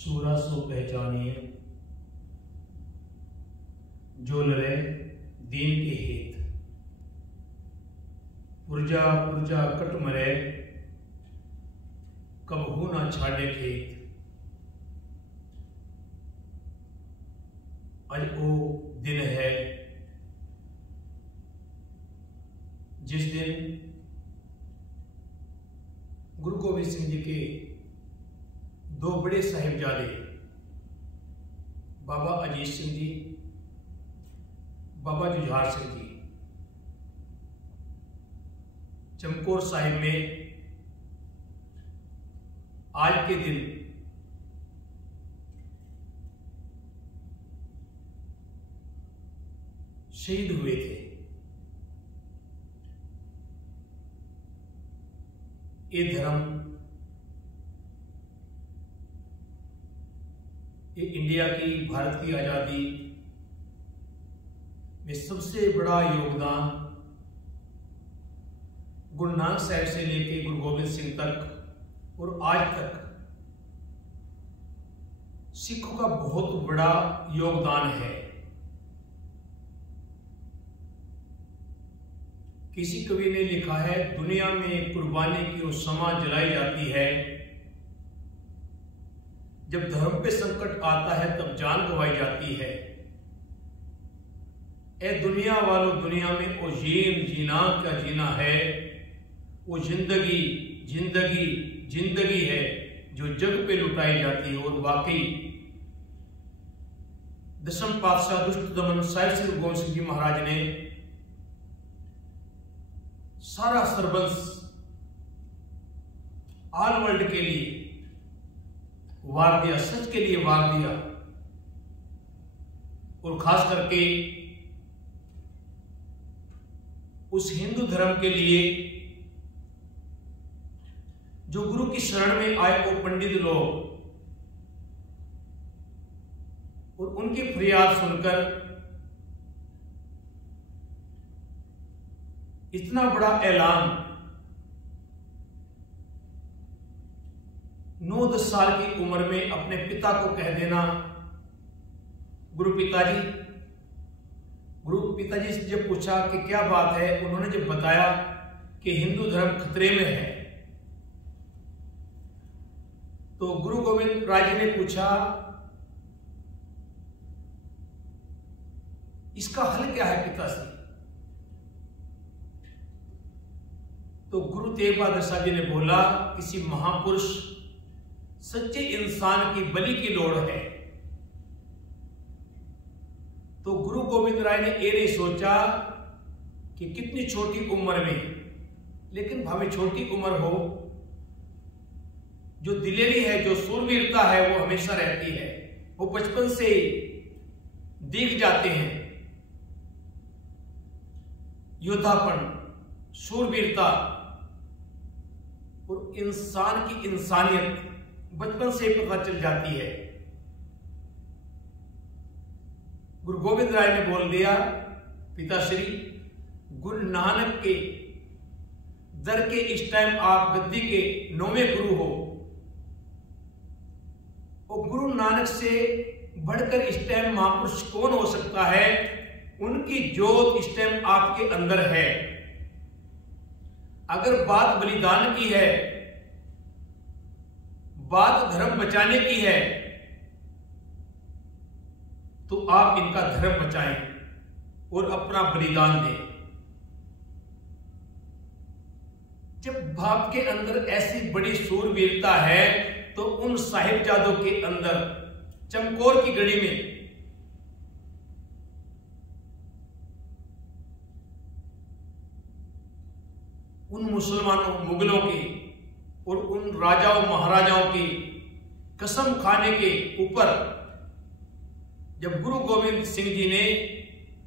सूरा सो पहचानिए जो लड़े दीन के हित, पुरजा पुरजा कट मरे कबहू ना छाड़े खेत। आज वो दिन है जिस दिन गुरु गोबिंद सिंह जी के दो बड़े साहिबजादे बाबा अजीत सिंह जी, बाबा जुझार सिंह जी चमकौर साहिब में आज के दिन शहीद हुए थे। ये धर्म, ये इंडिया की, भारत की आजादी में सबसे बड़ा योगदान गुरु नानक साहब से लेकर गुरु गोबिंद सिंह तक और आज तक सिखों का बहुत बड़ा योगदान है। किसी कवि ने लिखा है, दुनिया में कुर्बानी की वो समा जलाई जाती है जब धर्म पे संकट आता है, तब जान गंवाई जाती है। ए दुनिया वालों, दुनिया में वो जीना क्या जीना है, वो जिंदगी जिंदगी जिंदगी है जो जग पे लुटाई जाती है। और वाकई दशम पातशाह दुष्ट दमन साहिब श्री गुरु गोबिंद सिंह जी महाराज ने सारा सरबंस ऑल वर्ल्ड के लिए वार दिया, सच के लिए वार दिया। और खास करके उस हिंदू धर्म के लिए जो गुरु की शरण में आए वो पंडित लोग, और उनकी फरियाद सुनकर इतना बड़ा ऐलान 9-10 साल की उम्र में अपने पिता को कह देना, गुरु पिताजी से जब पूछा कि क्या बात है, उन्होंने जब बताया कि हिंदू धर्म खतरे में है, तो गुरु गोविंद राय जी ने पूछा इसका हल क्या है पिताजी। तो गुरु तेग बहादुर साहब जी ने बोला, किसी महापुरुष सच्चे इंसान की बलि की लोड़ है। तो गुरु गोविंद राय ने ये नहीं सोचा कि कितनी छोटी उम्र में, लेकिन भावे छोटी उम्र हो, जो दिलेरी है, जो सूरवीरता है वो हमेशा रहती है। वो बचपन से दिख जाते हैं, योद्धापन, सूरवीरता और इंसान की इंसानियत बचपन से पता चल जाती है। गुरु गोविंद राय ने बोल दिया, पिताश्री गुरु नानक के दर के इस टाइम आप गद्दी के 9वें गुरु हो, और गुरु नानक से बढ़कर इस टाइम महापुरुष कौन हो सकता है। उनकी जोत इस टाइम आपके अंदर है। अगर बात बलिदान की है, बात धर्म बचाने की है, तो आप इनका धर्म बचाएं और अपना बलिदान दें। जब बाप के अंदर ऐसी बड़ी सूरवीरता है, तो उन साहिबजादों के अंदर चमकौर की गढ़ी में उन मुसलमानों, मुगलों की और उन राजाओं महाराजाओं की कसम खाने के ऊपर जब गुरु गोविंद सिंह जी ने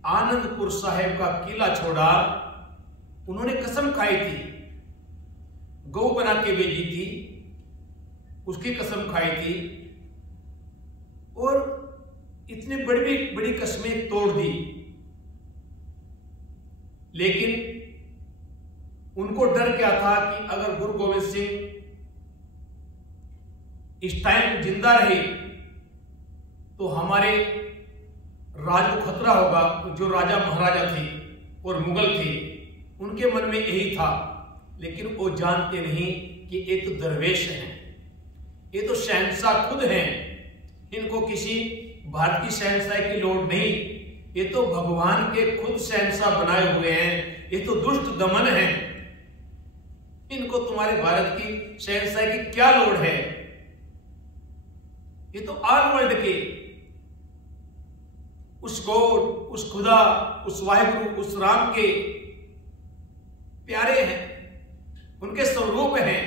आनंदपुर साहिब का किला छोड़ा, उन्होंने कसम खाई थी, गौ बना के भेजी थी, उसकी कसम खाई थी, और इतनी बड़ी बड़ी कसमें तोड़ दी। लेकिन उनको डर क्या था कि अगर गुरु गोबिंद सिंह इस टाइम जिंदा रहे तो हमारे राज को खतरा होगा। जो राजा महाराजा थे और मुगल थे उनके मन में यही था, लेकिन वो जानते नहीं कि ये तो दरवेश हैं, ये तो शहंशाह खुद हैं, इनको किसी भारत की शहंशाह की लोड़ नहीं, ये तो भगवान के खुद शहंशाह बनाए हुए हैं, ये तो दुष्ट दमन है, इनको तुम्हारे भारत की शहंशाह की क्या लोड़ है, ये तो ऑल वर्ल्ड के उस गॉड, उस खुदा, उस वाहिगुरु, उस राम के प्यारे हैं, उनके स्वरूप हैं।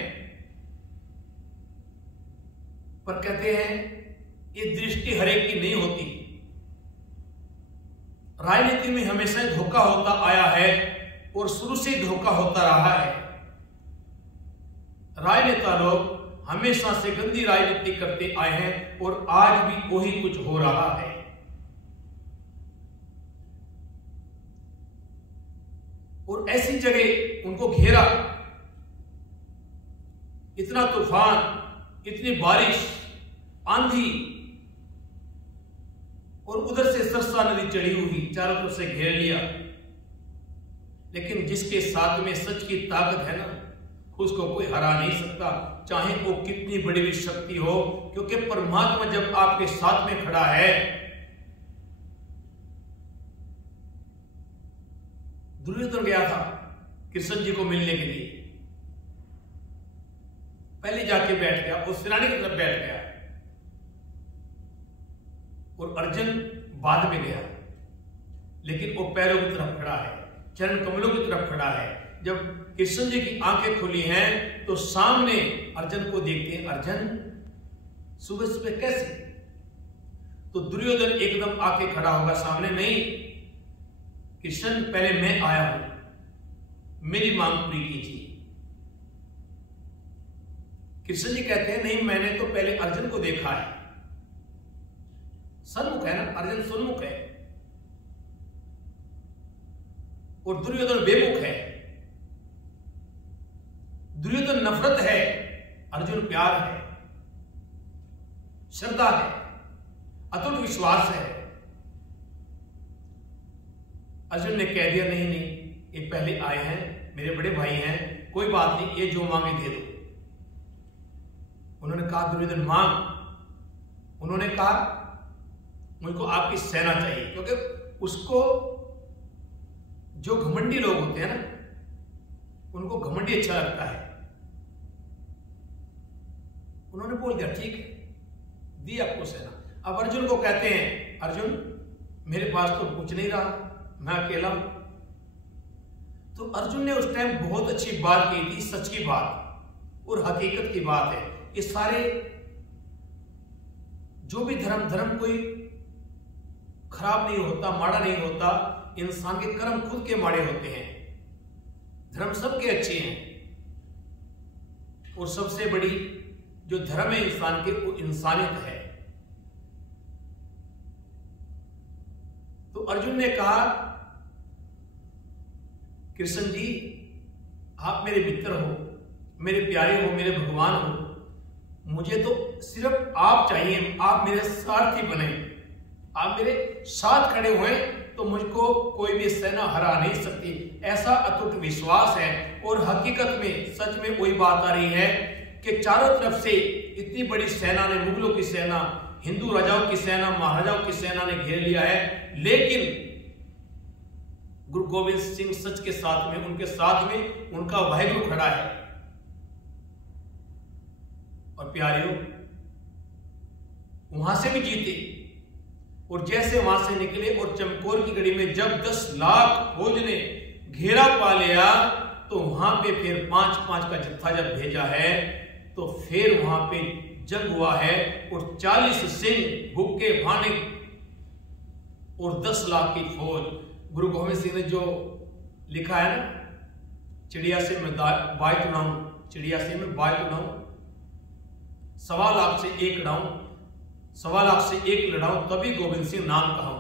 पर कहते हैं ये दृष्टि हरेक की नहीं होती। राजनीति में हमेशा धोखा होता आया है और शुरू से धोखा होता रहा है। राजनेता लोग हमेशा से गंदी राजनीति करते आए हैं और आज भी वही कुछ हो रहा है। और ऐसी जगह उनको घेरा, इतना तूफान, इतनी बारिश, आंधी, और उधर से सरसा नदी चढ़ी हुई, चारों तरफ से घेर लिया। लेकिन जिसके साथ में सच की ताकत है ना, उसको कोई हरा नहीं सकता, चाहे वो कितनी बड़ी भी शक्ति हो, क्योंकि परमात्मा जब आपके साथ में खड़ा है। दुर्योधन गया था कृष्ण जी को मिलने के लिए, पहले जाके बैठ गया, उस सेनानी की तरफ बैठ गया, और अर्जुन बाद में गया, लेकिन वो पैरों की तरफ खड़ा है, चरण कमलों की तरफ खड़ा है। जब कृष्ण जी की आंखें खुली हैं तो सामने अर्जुन को देखते हैं, अर्जुन सुबह सुबह कैसे? तो दुर्योधन एकदम आके खड़ा होगा सामने, नहीं कृष्ण पहले मैं आया हूं, मेरी मांग पूरी कीजिए। कृष्ण जी कहते हैं नहीं, मैंने तो पहले अर्जुन को देखा है, सन्मुख है ना, अर्जुन सन्मुख है और दुर्योधन बेमुख है। दुर्योधन नफरत है, अर्जुन प्यार है, श्रद्धा है, अतुट विश्वास है। अर्जुन ने कह दिया नहीं नहीं, ये पहले आए हैं, मेरे बड़े भाई हैं, कोई बात नहीं, ये जो मांगे दे दो। उन्होंने कहा दुर्योधन मांग। उन्होंने कहा मुझको आपकी सेना चाहिए, क्योंकि उसको जो घमंडी लोग होते हैं ना, उनको घमंडी अच्छा लगता है। उन्होंने बोल दिया ठीक है, दी आपको सेना। अब अर्जुन को कहते हैं अर्जुन मेरे पास तो कुछ नहीं रहा, मैं अकेला हूं। तो अर्जुन ने उस टाइम बहुत अच्छी बात की थी, सच की बात और हकीकत की बात है। ये सारे जो भी धर्म कोई खराब नहीं होता, माड़ा नहीं होता, इंसान के कर्म खुद के माड़े होते हैं। धर्म सबके अच्छे हैं और सबसे बड़ी जो धर्म है इंसान के, वो इंसानियत है। तो अर्जुन ने कहा कृष्ण जी आप मेरे मित्र हो, मेरे प्यारे हो, मेरे भगवान हो, मुझे तो सिर्फ आप चाहिए, आप मेरे सारथी बने, आप मेरे साथ खड़े हुए तो मुझको कोई भी सेना हरा नहीं सकती। ऐसा अटूट विश्वास है। और हकीकत में सच में वही बात आ रही है कि चारों तरफ से इतनी बड़ी सेना ने, मुगलों की सेना, हिंदू राजाओं की सेना, महाराजाओं की सेना ने घेर लिया है, लेकिन गुरु गोविंद सिंह सच के साथ में, उनके साथ में उनका वाहिगुरु खड़ा है। और प्यारियों वहां से भी जीते, और जैसे वहां से निकले और चमकौर की गढ़ी में जब 10 लाख फौज ने घेरा पा लिया, तो वहां पे फिर 5-5 का जत्था जब भेजा है, तो फिर वहां पे जंग हुआ है और 40 सिंह भूखे भाने और 10 लाख की फौज। गुरु गोविंद सिंह ने जो लिखा है ना, चिड़िया से मैं बात उड़ाऊं, चिड़िया से मैं बात उड़ाऊं, 1.25 लाख से एक लड़ाऊं, 1.25 लाख से एक लड़ाऊं, तभी गोविंद सिंह नाम कहूं।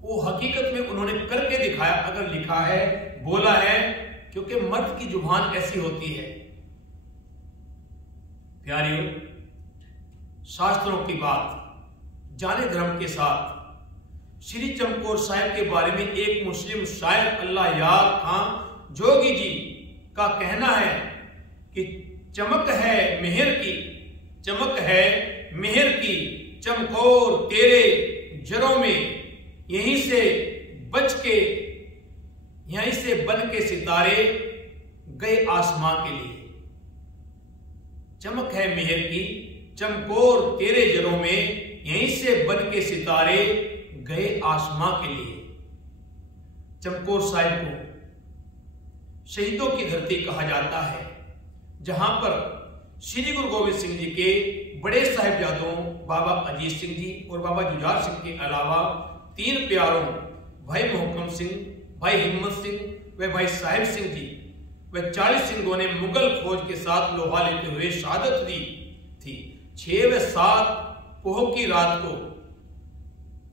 वो हकीकत में उन्होंने करके दिखाया। अगर लिखा है, बोला है, क्योंकि मर्द की जुबान ऐसी होती है। प्यारियों शास्त्रों की बात जाने धर्म के साथ श्री चमकौर साहिब के बारे में एक मुस्लिम शायर अल्लाह यार खां जोगी जी का कहना है कि चमक है मेहर की, चमक है मेहर की, चमकौर तेरे जरों में, यहीं से बच के, यहीं से बन के सितारे गए आसमां के लिए। चमक है मेहर की, चमकौर तेरे जरों में, यहीं से बन के सितारे गए आसमां के लिए। चमकौर साहिब को शहीदों की धरती कहा जाता है, जहां पर श्री गुरु गोविंद सिंह जी के बड़े साहिबजादों बाबा अजीत सिंह जी और बाबा जुझार सिंह के अलावा 3 प्यारों भाई मोहकम सिंह, भाई हिम्मत सिंह व भाई साहिब सिंह जी व 40 सिंहों ने मुगल फौज के साथ लोहा लेते हुए शहादत दी थी। 6 व 7 पोह की रात को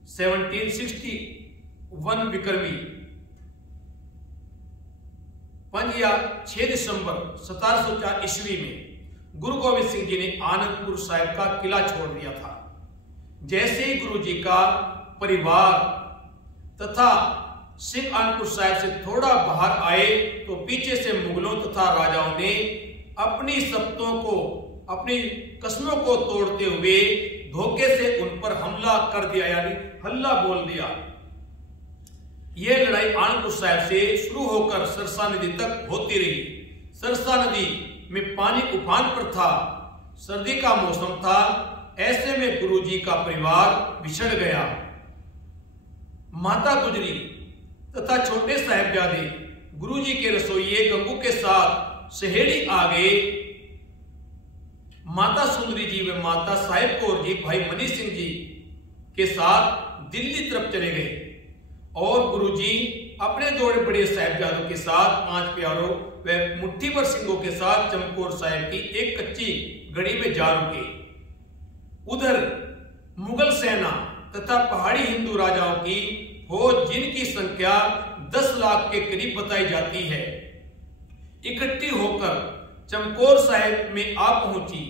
1761 विक्रमी 5 या 6 दिसंबर 1704 ईस्वी में गुरु गोविंद सिंह जी ने आनंदपुर साहिब का किला छोड़ दिया था। जैसे ही गुरु जी का परिवार तथा सिंह आनंदपुर साहिब से थोड़ा बाहर आए तो पीछे से मुगलों तथा राजाओं ने अपनी शर्तों को, अपनी कस्मों को तोड़ते हुए धोखे से उन पर हमला कर दिया, यानी हल्ला बोल दिया। यह लड़ाई आनंदपुर साहिब से शुरू होकर सरसा नदी तक होती रही। सरसा नदी में पानी उफान पर था, सर्दी का मौसम था। ऐसे में गुरुजी का परिवार बिछड़ गया। माता गुजरी तथा छोटे साहिबजादे गुरुजी के रसोइये गंगू के साथ सहेड़ी आ गए। माता सुंदरी जी व माता साहिब कौर जी भाई मनी सिंह जी के साथ दिल्ली तरफ चले गए और गुरुजी अपने 2 बड़े साहिबजादों के साथ 5 प्यारों व मुट्ठी भर सिंहों के साथ चमकौर साहिब की एक कच्ची गढ़ी में जा रुके। उधर मुगल सेना तथा पहाड़ी हिंदू राजाओं की फौज, जिनकी संख्या 10 लाख के करीब बताई जाती है, इकट्ठी होकर चमकौर साहिब में आ पहुंची।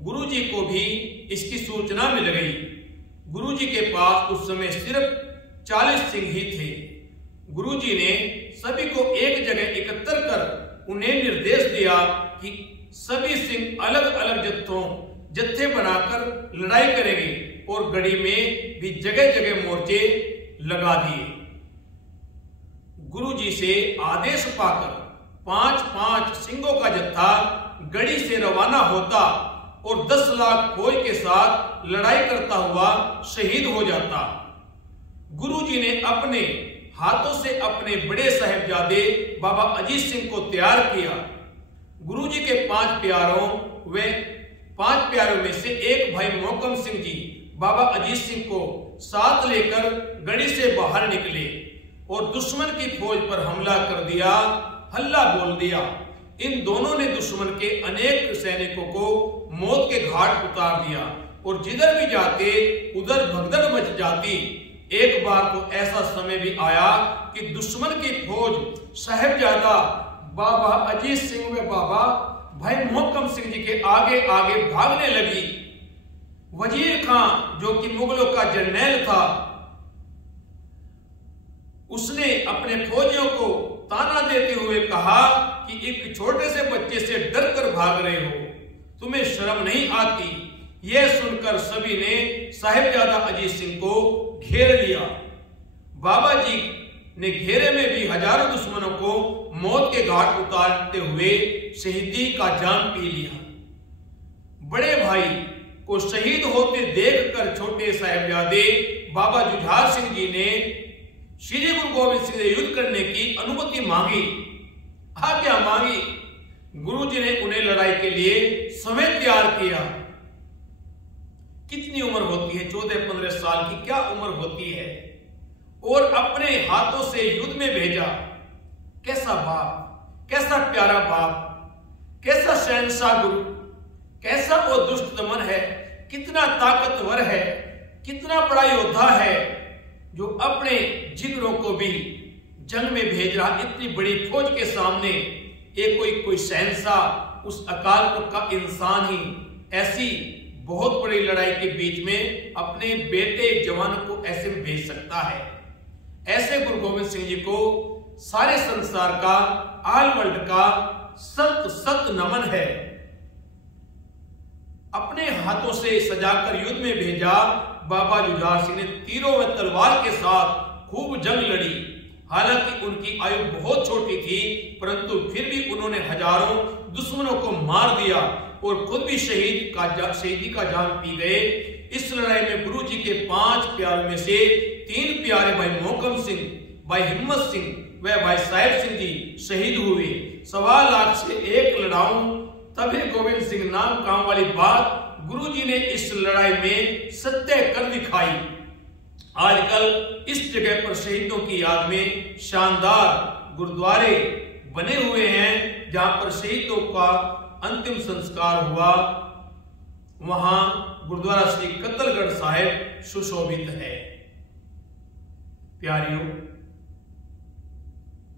गुरुजी को भी इसकी सूचना मिल गई। गुरुजी के पास उस समय सिर्फ 40 सिंह ही थे। गुरुजी ने सभी को एक जगह एकत्र कर उन्हें निर्देश दिया कि सभी सिंह अलग अलग जत्थे बनाकर लड़ाई करेंगे और गढ़ी में भी जगह जगह मोर्चे लगा दिए। गुरुजी से आदेश पाकर 5-5 सिंहों का जत्था गढ़ी से रवाना होता और 10 लाख फौज के साथ लड़ाई करता हुआ शहीद हो जाता। गुरुजी ने अपने हाथों से अपने बड़े साहिबजादे बाबा अजीत सिंह को तैयार किया। गुरुजी के 5 प्यारों में से एक भाई मोहकम सिंह जी बाबा अजीत सिंह को साथ लेकर गढ़ी से बाहर निकले और दुश्मन की फौज पर हमला कर दिया, हल्ला बोल दिया। इन दोनों ने दुश्मन के अनेक सैनिकों को मौत के घाट उतार दिया और जिधर भी जाते उधर भगदड़ मच जाती। एक बार तो ऐसा समय भी आया कि दुश्मन की फौज साहिबजादा बाबा अजीत सिंह व बाबा भाई मोहकम सिंह जी के आगे आगे भागने लगी। वजीर खान, जो कि मुगलों का जर्नैल था, उसने अपने फौजियों को ताना देते हुए कहा कि एक छोटे से बच्चे से डर कर भाग रहे हो, तुम्हें शर्म नहीं आती। यह सुनकर सभी ने साहिबजादा अजीत सिंह को घेर लिया। बाबा जी ने घेरे में भी हजारों दुश्मनों को मौत के घाट उतारते हुए शहीदी का जाम पी लिया। बड़े भाई को शहीद होते देखकर छोटे साहिबजादे बाबा जुझार सिंह जी ने श्री गुरु गोविंद सिंह से युद्ध करने की अनुमति मांगी, आज्ञा मांगी। गुरु जी ने उन्हें लड़ाई के लिए समय तैयार किया। कितनी उम्र होती है, 14-15 साल की क्या उम्र होती है, और अपने हाथों से युद्ध में भेजा। कैसा बाप, कैसा प्यारा बाप, कैसा शहंशाह गुरु, कैसा वो दुष्ट दमन है, कितना ताकतवर है, कितना बड़ा योद्धा है, जो अपने जिगरों को भी जंग में भेज रहा। इतनी बड़ी फौज के सामने एक कोई शहंशाह, उस अकाल पुरख का इंसान ही ऐसी बहुत बड़ी लड़ाई के बीच में अपने बेटे जवानों को ऐसे में भेज सकता है। ऐसे गुरु गोविंद सिंह जी को सारे संसार का, ऑल वर्ल्ड का सत सत नमन है। अपने हाथों से सजाकर युद्ध में भेजा बाबा जुझार सिंह ने तीरों व तलवार के साथ खूब जंग लड़ी। हालांकि उनकी आयु बहुत छोटी थी, परंतु फिर भी उन्होंने हजारों दुश्मनों को मार दिया और खुद भी शहीदी का जान पी गए। इस लड़ाई में गुरु जी के 5 प्यारों में से 3 प्यारे भाई मोहकम सिंह, भाई हिम्मत सिंह व भाई साहिब सिंह जी शहीद हुए। 1.25 लाख से एक लड़ाऊं तभी गोविंद सिंह नाम काम वाली बात गुरु जी ने इस लड़ाई में सत्य कर दिखाई। आजकल इस जगह पर शहीदों की याद में शानदार गुरुद्वारे बने हुए हैं, जहां पर शहीदों का अंतिम संस्कार हुआ। वहां गुरुद्वारा श्री कत्तलगढ़ साहिब सुशोभित है। प्यारियों,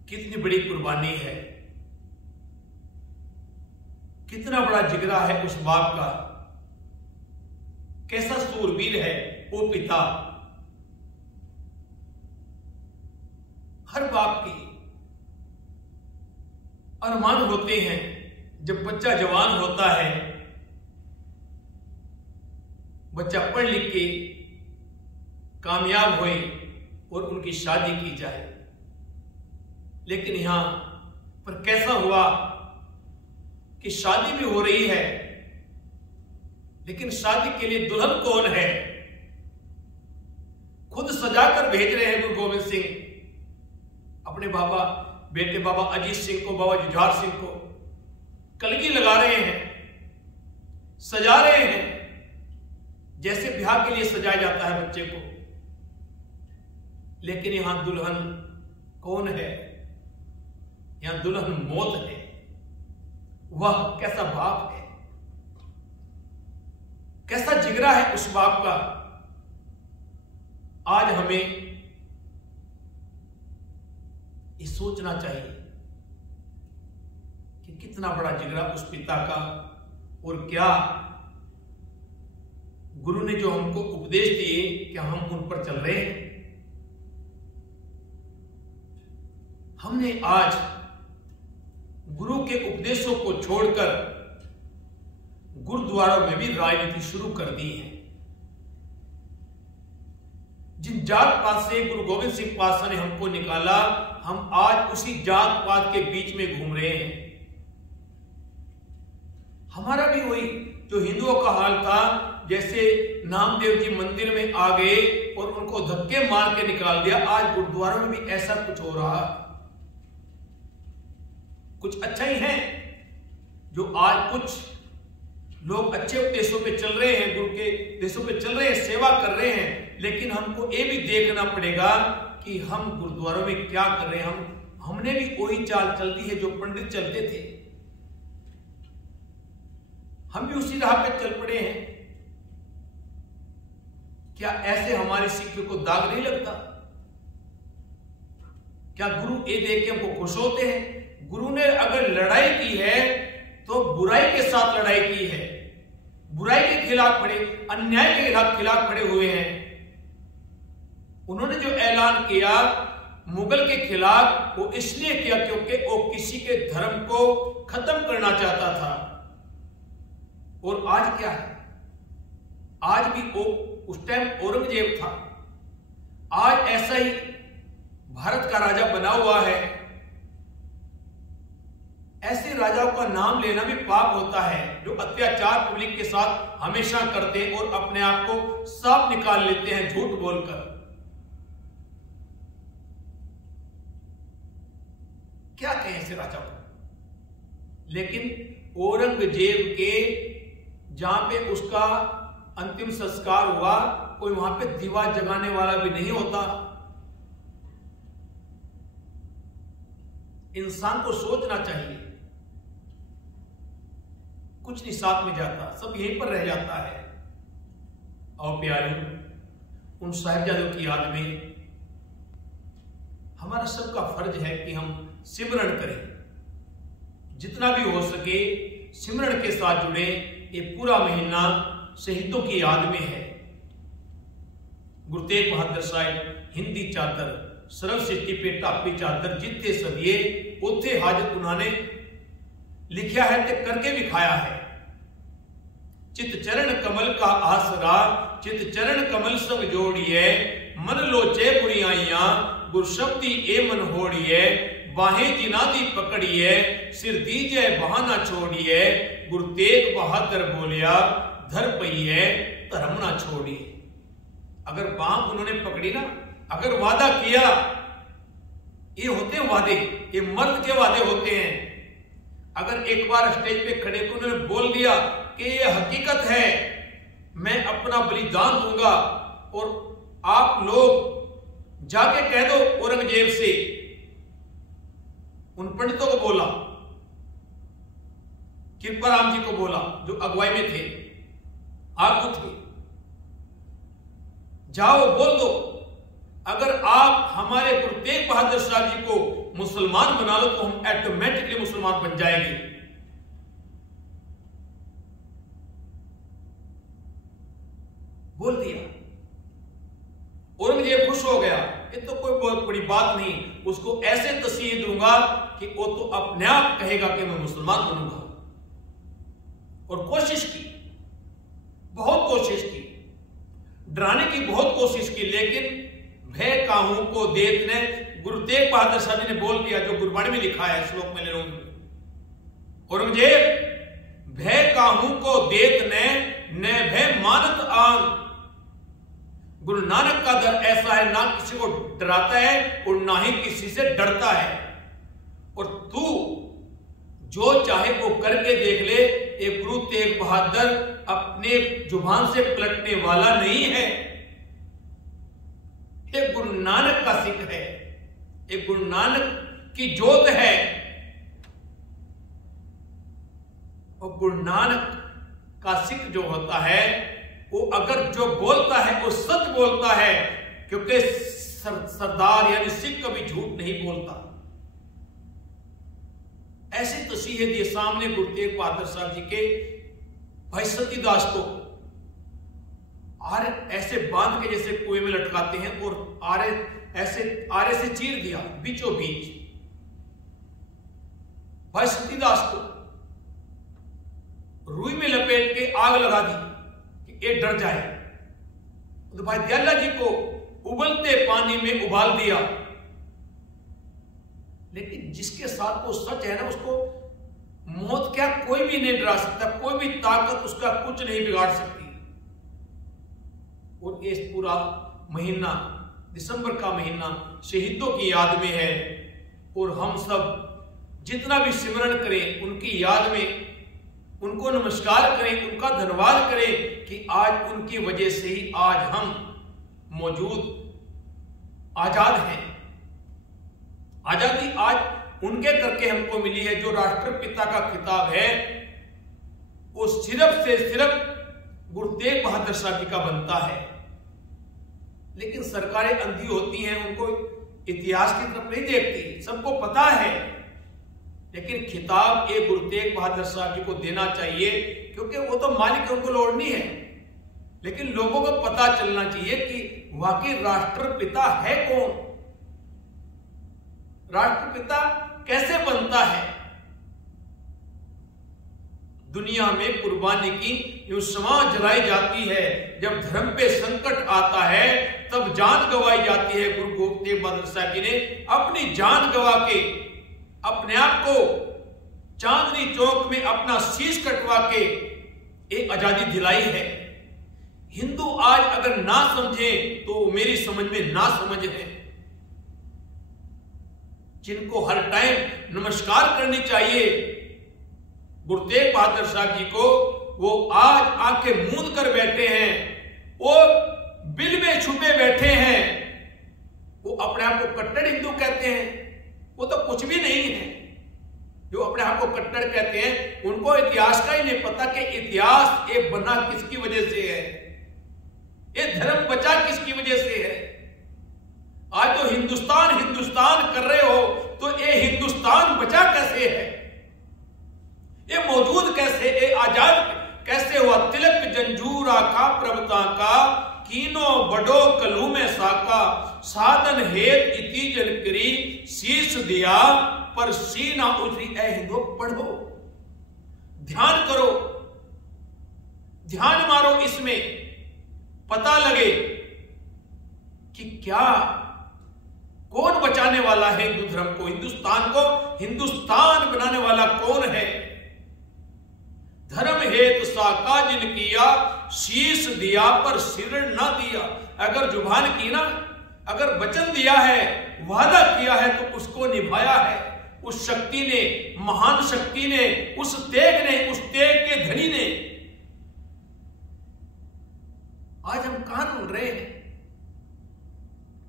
कितनी बड़ी कुर्बानी है, कितना बड़ा जिगरा है उस बाप का, कैसा सूरवीर है वो पिता। हर बाप की अरमान होते हैं जब बच्चा जवान होता है, बच्चा पढ़ लिख के कामयाब होए और उनकी शादी की जाए। लेकिन यहां पर कैसा हुआ कि शादी भी हो रही है, लेकिन शादी के लिए दुल्हन कौन है? खुद सजाकर भेज रहे हैं गुरु गोविंद सिंह अपने बेटे बाबा अजीत सिंह को, बाबा जुझार सिंह को कलगी लगा रहे हैं, सजा रहे हैं जैसे ब्याह के लिए सजाया जाता है बच्चे को। लेकिन यहां दुल्हन कौन है? यहां दुल्हन मौत है। वह कैसा बाप है, कैसा जिगरा है उस बाप का। आज हमें ये सोचना चाहिए कि कितना बड़ा जिगरा उस पिता का, और क्या गुरु ने जो हमको उपदेश दिए क्या हम उन पर चल रहे हैं? हमने आज गुरु के उपदेशों को छोड़कर गुरुद्वारों में भी राजनीति शुरू कर दी है। जिन जात पात से गुरु गोविंद सिंह पातशाह ने हमको निकाला, हम आज उसी जात पात के बीच में घूम रहे हैं। हमारा भी वही जो हिंदुओं का हाल था, जैसे नामदेव जी मंदिर में आ गए और उनको धक्के मार के निकाल दिया, आज गुरुद्वारों में भी ऐसा कुछ हो रहा। कुछ अच्छा ही है जो आज कुछ लोग अच्छे उपदेशों पे चल रहे हैं, गुरु के देशों पे चल रहे हैं, सेवा कर रहे हैं, लेकिन हमको ये भी देखना पड़ेगा कि हम गुरुद्वारों में क्या कर रहे हैं। हमने भी वही चाल चल दी है जो पंडित चलते थे, हम भी उसी राह पे चल पड़े हैं। क्या ऐसे हमारे सिक्के को दाग नहीं लगता? क्या गुरु ये देख के हमको खुश होते हैं? गुरु ने अगर लड़ाई की है तो बुराई के साथ लड़ाई की है, बुराई के खिलाफ खड़े, अन्याय के खिलाफ खड़े हुए हैं। उन्होंने जो ऐलान किया मुगल के खिलाफ, वो इसलिए किया क्योंकि वो किसी के धर्म को खत्म करना चाहता था। और आज क्या है? आज भी वो उस टाइम औरंगजेब था, आज ऐसा ही भारत का राजा बना हुआ है। ऐसे राजाओं का नाम लेना भी पाप होता है जो अत्याचार पब्लिक के साथ हमेशा करते हैं और अपने आप को साफ निकाल लेते हैं झूठ बोलकर। क्या कहें ऐसे राजा को? लेकिन औरंगजेब के जहां पे उसका अंतिम संस्कार हुआ, कोई वहां पे दीवा जगाने वाला भी नहीं होता। इंसान को सोचना चाहिए, कुछ नहीं साथ में जाता, सब यहीं पर रह जाता है। और प्यारे, उन साहिबजादों की याद में हमारा सबका फर्ज है कि हम सिमरन करें, जितना भी हो सके सिमरन के साथ जुड़े। ये पूरा महीना शहीदों की याद में है। गुरु तेग बहादुर साहिब हिंदी चादर सरल सिटी पे टापी चादर जितने सदिए उथे हाजत उन्होंने लिखा है ते करके विखाया है। चित चरण कमल का आसरा चित चरण कमल सब जोड़िए मन लोचे बुरियाइया गुरु शब्दी ए मन होड़िए बाहें जिनादी पकड़िए सिर दीजे बहाना छोड़िए गुरु तेग बहादुर बोलिया धर पइए धर्म ना छोड़िए। अगर बांह उन्होंने पकड़ी ना, अगर वादा किया, ये होते हैं वादे, ये मर्द के वादे होते हैं। अगर एक बार स्टेज पे खड़े को उन्होंने बोल दिया कि ये हकीकत है, मैं अपना बलिदान दूंगा, और आप लोग जाके कह दो औरंगजेब से, उन पंडितों को बोला, कृपाराम जी को बोला जो अगुवाई में थे, आप तो थे, जाओ बोल दो अगर आप हमारे गुरु तेग बहादुर साहब जी को मुसलमान बना लो तो हम ऑटोमेटिकली मुसलमान बन जाएंगे। बोल दिया, औरंगजेब खुश हो गया, ये तो कोई बहुत बड़ी बात नहीं, उसको ऐसे तस्वीर दूंगा कि वो तो अपने आप कहेगा कि मैं मुसलमान बनूंगा। और कोशिश की, बहुत कोशिश की, डराने की बहुत कोशिश की, लेकिन भय काहू को देत ने, गुरु तेग बहादुर साहब जी ने बोल दिया जो गुरबाणी में लिखा है श्लोक में ले लो, औरंगजेब भय काहू को देत ने भय मानत आन। गुरु नानक का दर ऐसा है, ना किसी को डराता है और ना ही किसी से डरता है, और तू जो चाहे वो करके देख ले। एक गुरु तेग बहादुर अपने जुबान से पलटने वाला नहीं है, एक गुरु नानक का सिख है, एक गुरु नानक की जोत है। और गुरु नानक का सिख जो होता है वो अगर जो बोलता है वो सच बोलता है, क्योंकि सरदार यानी सिख कभी झूठ नहीं बोलता। ऐसी तस्वीर दिए सामने गुरु तेग बहादुर साहब जी के भाई सतीदास को आरे ऐसे बांध के जैसे कुएं में लटकाते हैं, और आरे से चीर दिया बीचों बीच। भाई सतीदास को रुई में लपेट के आग लगा दी कि ये डर जाए। तो भाई दयाला जी को उबलते पानी में उबाल दिया। लेकिन जिसके साथ वो सच है ना, उसको मौत क्या कोई भी नहीं डरा सकता, कोई भी ताकत उसका कुछ नहीं बिगाड़ सकती। और इस पूरा महीना, दिसंबर का महीना शहीदों की याद में है, और हम सब जितना भी सिमरन करें उनकी याद में, उनको नमस्कार करें, उनका धन्यवाद करें कि आज उनकी वजह से ही आज हम मौजूद आजाद हैं। आजादी आज उनके करके हमको मिली है। जो राष्ट्रपिता का खिताब है वो सिर्फ से सिर्फ गुरु तेग बहादुर साहब जी का बनता है। लेकिन सरकारें अंधी होती हैं, उनको इतिहास की तरफ नहीं देखती, सबको पता है। लेकिन खिताब एक गुरु तेग बहादुर साहब जी को देना चाहिए, क्योंकि वो तो मालिक उनको लोड़नी है। लेकिन लोगों को पता चलना चाहिए कि वाकई राष्ट्रपिता है कौन, राष्ट्रपिता कैसे बनता है। दुनिया में कुर्बानी की यूं समाज जलाई जाती है, जब धर्म पे संकट आता है तब जान गंवाई जाती है। गुरु तेग बहादुर साहब जी ने अपनी जान गंवा के अपने आप को चांदनी चौक में अपना शीश कटवा के एक आजादी दिलाई है। हिंदू आज अगर ना समझे तो मेरी समझ में ना समझ है। जिनको हर टाइम नमस्कार करनी चाहिए गुरु तेग बहादुर साहब जी को, वो आज आंखें मूंद कर बैठे हैं, वो बिल में छुपे बैठे हैं। वो अपने आप को कट्टर हिंदू कहते हैं, वो तो कुछ भी नहीं है। जो अपने आप को कट्टर कहते हैं उनको इतिहास का ही नहीं पता कि इतिहास ये बना किसकी वजह से है, ये धर्म बचा किसकी वजह से है। आज तो हिंदुस्तान हिंदुस्तान कर रहे हो तो ये हिंदुस्तान बचा कैसे है, ये मौजूद कैसे, ये आजाद कैसे हुआ तिलक जंजूर आखा प्रभता का, कीनो बड़ो कलू में साका, साधन हेत इति जन करी, शीश दिया पर सीना उतरी। ऐ हिंदो पढ़ो, ध्यान करो, ध्यान मारो, इसमें पता लगे कि क्या, कौन बचाने वाला है हिंदू धर्म को, हिंदुस्तान को हिंदुस्तान बनाने वाला कौन है। धर्म हेतु साका जिन किया, शीश दिया पर सिर ना दिया। अगर जुबान की ना, अगर वचन दिया है, वादा किया है तो उसको निभाया है। उस शक्ति ने, महान शक्ति ने, उस तेग ने, उस तेग के धनी ने। आज हम कहां ढूंढ रहे हैं?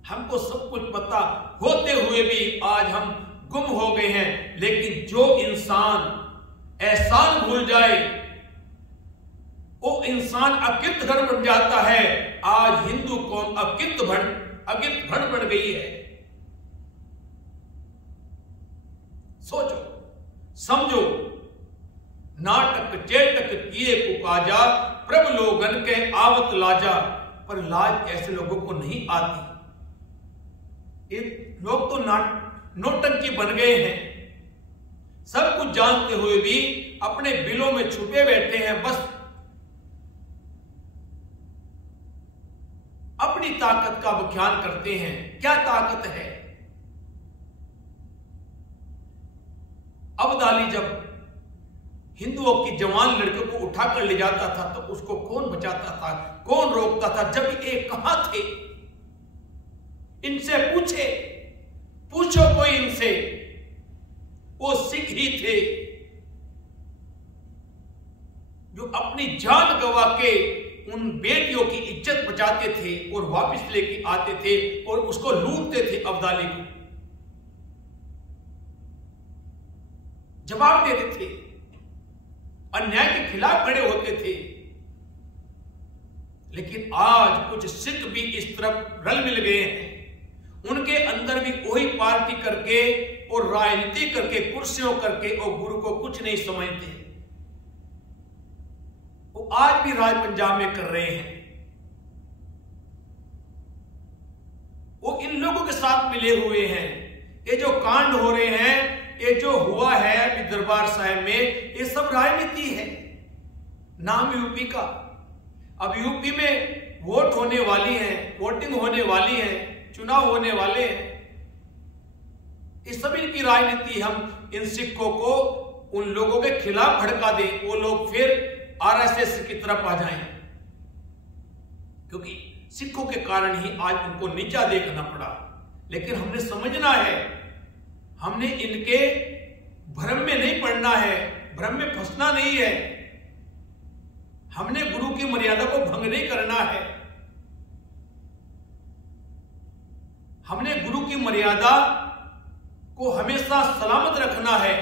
हमको सब कुछ पता होते हुए भी आज हम गुम हो गए हैं। लेकिन जो इंसान एहसान भूल जाए, वो इंसान अकृतघ्न बन जाता है। आज हिंदू कौम अकृतघ्न बन गई है। सोचो, समझो, नाटक चेटक किए कुकाजा, प्रभु लोगन के आवत लाजा। पर लाज ऐसे लोगों को नहीं आती। ये लोग तो नोटंकी बन गए हैं। सब कुछ जानते हुए भी अपने बिलों में छुपे बैठे हैं। बस अपनी ताकत का बख्यान करते हैं। क्या ताकत है? अब्दाली जब हिंदुओं की जवान लड़कियों को उठाकर ले जाता था तो उसको कौन बचाता था, कौन रोकता था? जब ये कहां थे? इनसे पूछो कोई इनसे। वो सिख ही थे जो अपनी जान गवा के उन बेटियों की इज्जत बचाते थे और वापस लेके आते थे और उसको लूटते थे। अब्दाली को जवाब देते थे, अन्याय के खिलाफ खड़े होते थे। लेकिन आज कुछ सिख भी इस तरफ रल मिल गए हैं। उनके अंदर भी वही पार्टी करके और राजनीति करके, कुर्सियों करके और गुरु को कुछ नहीं समझते। वो आज भी राज पंजाब में कर रहे हैं। वो इन लोगों के साथ मिले हुए हैं। ये जो कांड हो रहे हैं, ये जो हुआ है अभी दरबार साहिब में, ये सब राजनीति है। नाम यूपी का। अब यूपी में वोट होने वाली है, वोटिंग होने वाली है, चुनाव होने वाले हैं। इस सब इनकी राजनीति। हम इन सिखों को उन लोगों के खिलाफ भड़का दें, वो लोग फिर आरएसएस की तरफ आ जाएं। क्योंकि सिखों के कारण ही आज उनको नीचा देखना पड़ा। लेकिन हमने समझना है, हमने इनके भ्रम में नहीं पड़ना है, भ्रम में फंसना नहीं है। हमने गुरु की मर्यादा को भंग नहीं करना है। हमने गुरु की मर्यादा को हमेशा सलामत रखना है।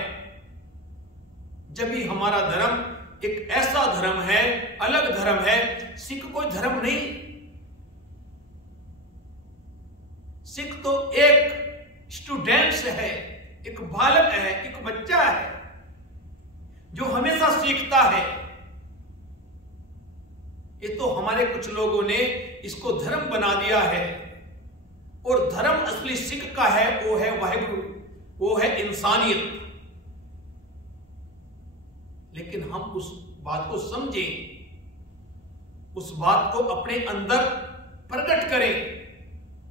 जब भी हमारा धर्म एक ऐसा धर्म है, अलग धर्म है। सिख कोई धर्म नहीं। सिख तो एक स्टूडेंट्स है, एक बालक है, एक बच्चा है जो हमेशा सीखता है। ये तो हमारे कुछ लोगों ने इसको धर्म बना दिया है। और धर्म असली सिख का है, वो है वाहिगुरु, वो है इंसानियत। लेकिन हम उस बात को समझें, उस बात को अपने अंदर प्रकट करें।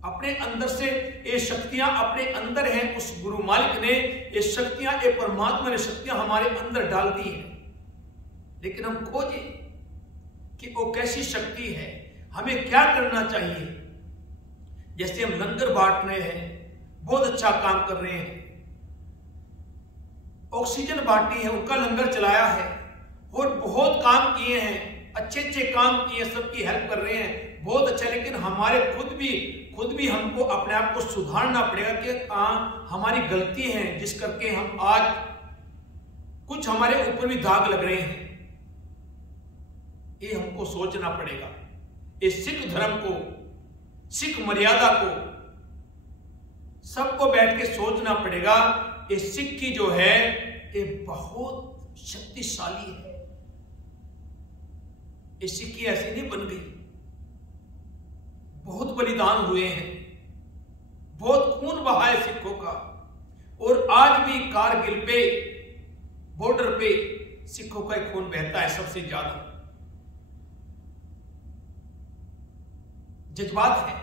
अपने अंदर से ये शक्तियां अपने अंदर हैं। उस गुरु मालिक ने ये शक्तियां, ये परमात्मा ने शक्तियां हमारे अंदर डाल दी हैं। लेकिन हम खोजें कि वो कैसी शक्ति है, हमें क्या करना चाहिए। जैसे हम लंगर बांट रहे हैं, बहुत अच्छा काम कर रहे हैं। ऑक्सीजन बांटी है, उनका लंगर चलाया है और बहुत काम किए हैं, अच्छे अच्छे काम किए, सबकी हेल्प कर रहे हैं, बहुत अच्छा। लेकिन हमारे खुद भी हमको अपने आप को सुधारना पड़ेगा कि हमारी गलती है जिस करके हम आज कुछ हमारे ऊपर भी दाग लग रहे हैं। ये हमको सोचना पड़ेगा। ये सिख धर्म को, सिख मर्यादा को सबको बैठ के सोचना पड़ेगा। ये सिख की जो है ये बहुत शक्तिशाली है। ये सिक्की ऐसी नहीं बन गई, बहुत बलिदान हुए हैं, बहुत खून बहा है सिखों का, और आज भी कारगिल पे बॉर्डर पे सिखों का खून बहता है सबसे ज्यादा। जज्बात है,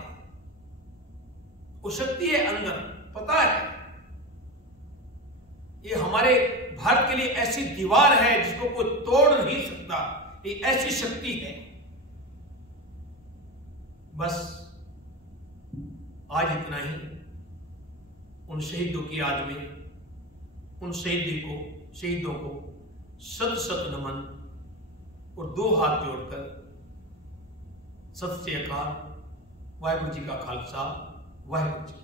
वो शक्ति है अंदर, पता है ये हमारे भारत के लिए ऐसी दीवार है जिसको कोई तोड़ नहीं सकता, ये ऐसी शक्ति है। बस आज इतना ही। उन शहीदों की याद में, उन शहीदों को शत शत नमन, और दो हाथ जोड़कर सत श्री अकाल, वाहिगुरु जी का खालसा, वाहिगुरु जी।